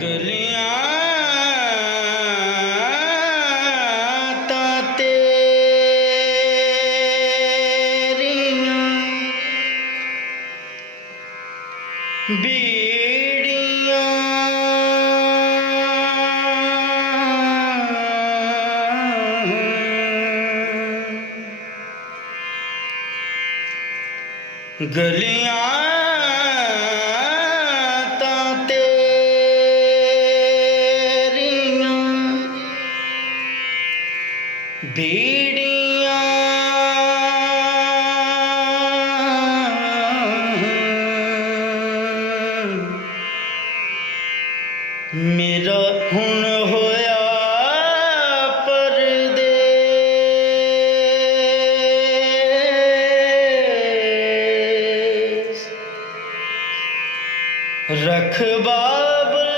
गलियां तां तेरियां बीड़ियां गलियां तां तेरियां बीड़ियां मेरा हुण होया परदेस रख बाबुल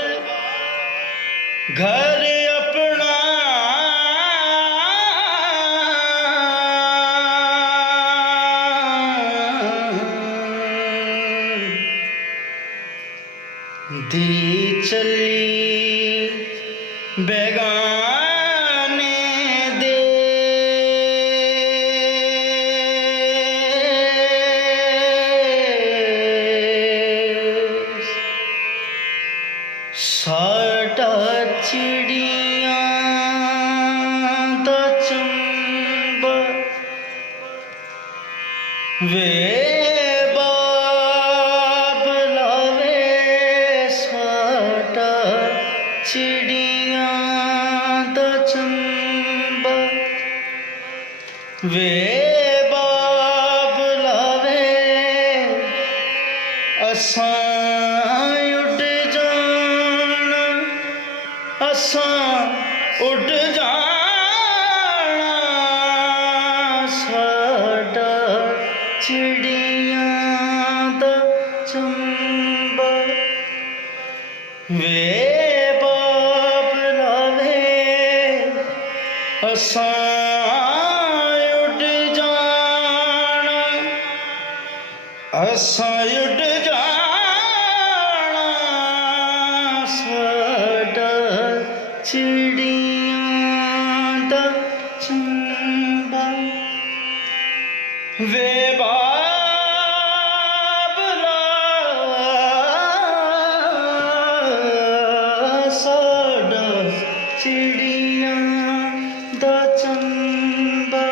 घर अपना दी चली बेगाने देस साडा चिड़ियां दा चंबा वे चिड़ियां दा चंबा वे बाबला वे असां उड़ जाना असां उड़ जाना साडा चिड़ियां दा चंबा वे असां उड़ जाना असां उड़ जाना साडा चिड़ियां दा चंबा वे बाबला साडा चिड़ियां दा चंबा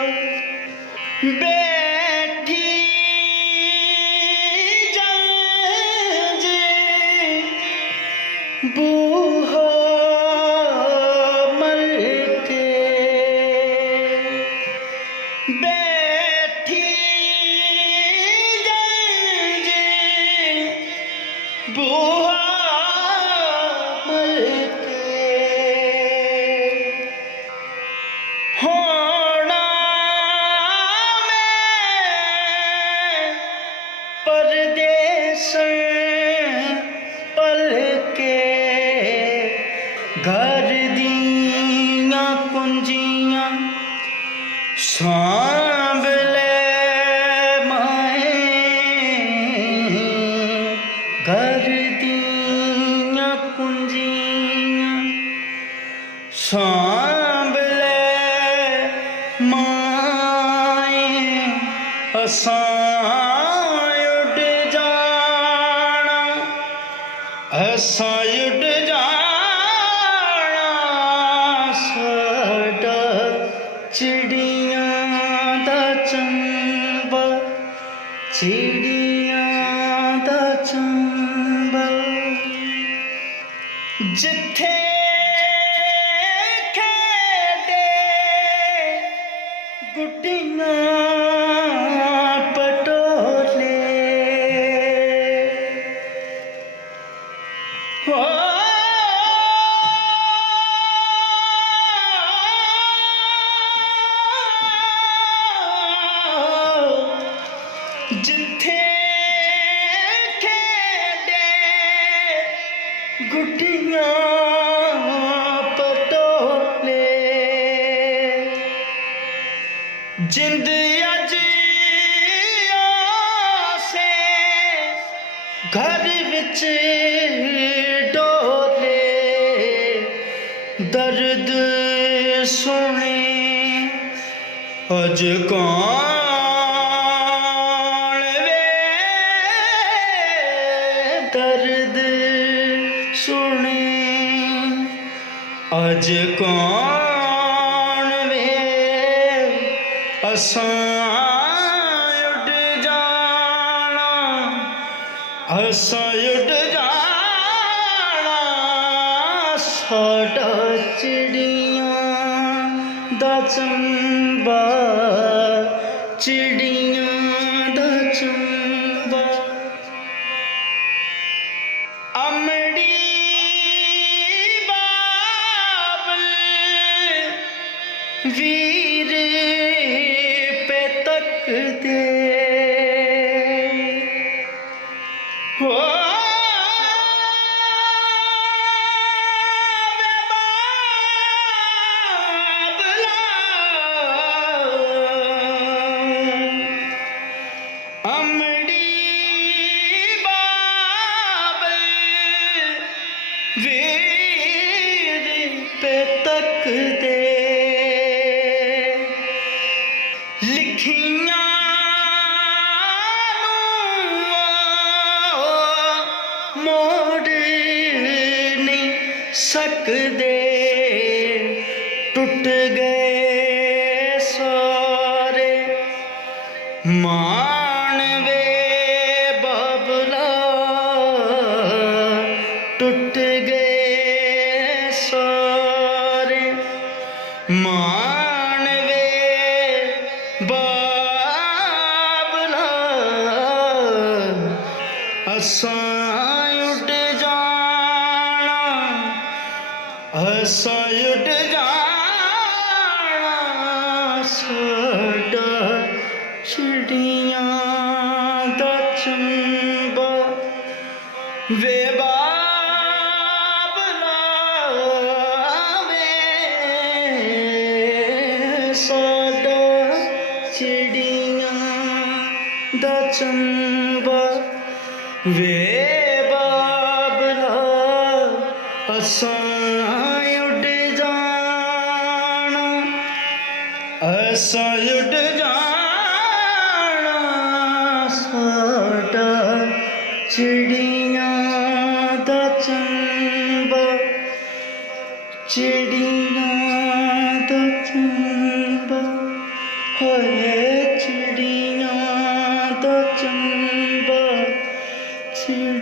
बैठी जल जे बूहा मल के बैठी जल जे बूहा मल के होना मैं परदेस पल के घर दियां कुंजियां सांभ ले माए घर दियां कुंजियां सांभ माए असां उड़ जाना असां उड़ जाना साडा चिड़ियां दा चंबा चिड़ियां दा चंबा जिथे गुड्डियां पटोले हो जिथे खेडे गुड्डियां पटोले जिंद अज से घर विच डोले अज कौन वे दर्द सुने, अज कौन वे असां उड जाना, असां उड जाना साडा चिड़ियां दा चंबा, चिड़ियां दा चंबा। अमड़ी बाबल वीर पे तक दे हो, वीर पे तक दे लिखियां मोड़ नहीं सकदे, टुट गए सारे मानवे बाबला, टुट गए सारे मानवे बाबला, असां उड जाना, असां उड जाना साडा चिड़ियां दा चंबा वे बाबला वे साडा चिड़ियां दा चंबा वे बाबला, असां उड जाना, असां उड जाना साडा चिड़ियां दा चंबा, चिड़ियां दा चंबा, हाय चिड़ियां दा चंबा, चिड़ियां